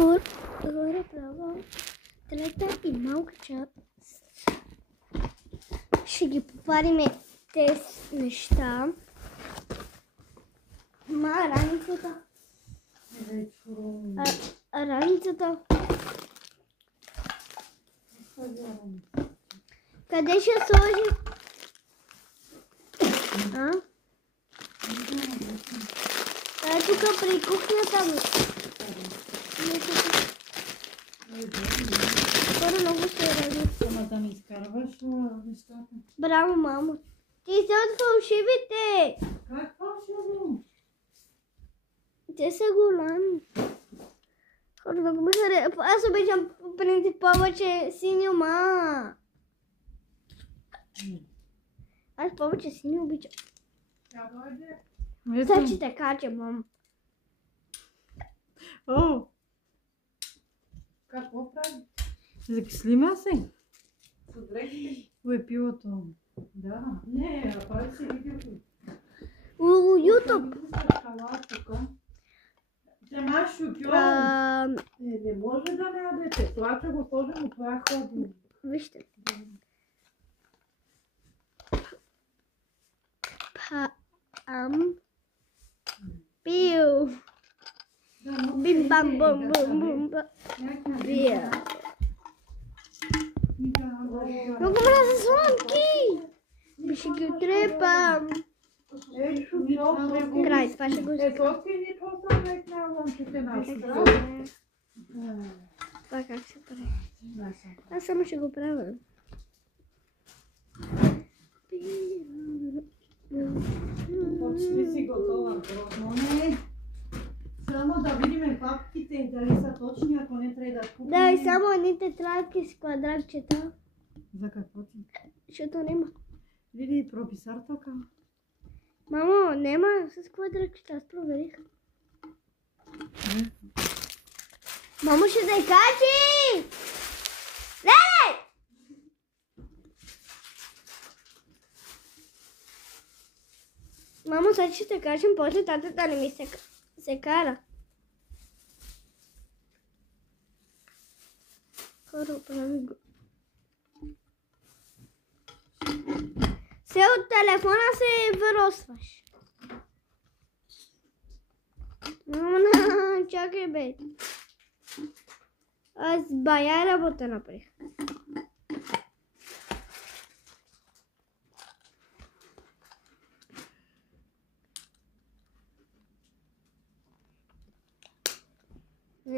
Agora prova трета и малка част. Ще ги попарим тези неща. Раницата. Раницата. Къде ще сложи? Тук при кухнята. Скоро много ще ради. Ама да ми изкарваш нещата. Браво, мамо. Ти са от фалшивите. Как фалшиво? Те са големи. Хора, много ми харесва. Аз обичам по принцип повече синьо, ма. Аз повече синьо обичам. Сега че така, че мам. О! Какво прави? Закислима се? Ой, пилото. Да. Не, прави се видео. YouTube. Тема шукьо. Не може да не ядете. Това, че го сложим от това ходи. Вижте. Пил. Бим бам бум бум бум. Бил. Много мразя сладки. Ще ги отрепам. Край, това ще го изкарам. Това как се прави? Аз само ще го правя. Почти си готова. Само да видим папките, дали са точни, ако не трябва да купим. Да, и само едните тетрадки с квадратчета. За какво ти? Защото няма. Види прописар така. Мамо, няма с квадратчета, аз проверих. Мамо, ще се качи! Леле! Мамо, сега ще те кажем, после татата не ми се кара. Хора, прави го. Се от телефона се въросваш. Чакай бе. Аз бая работа направих.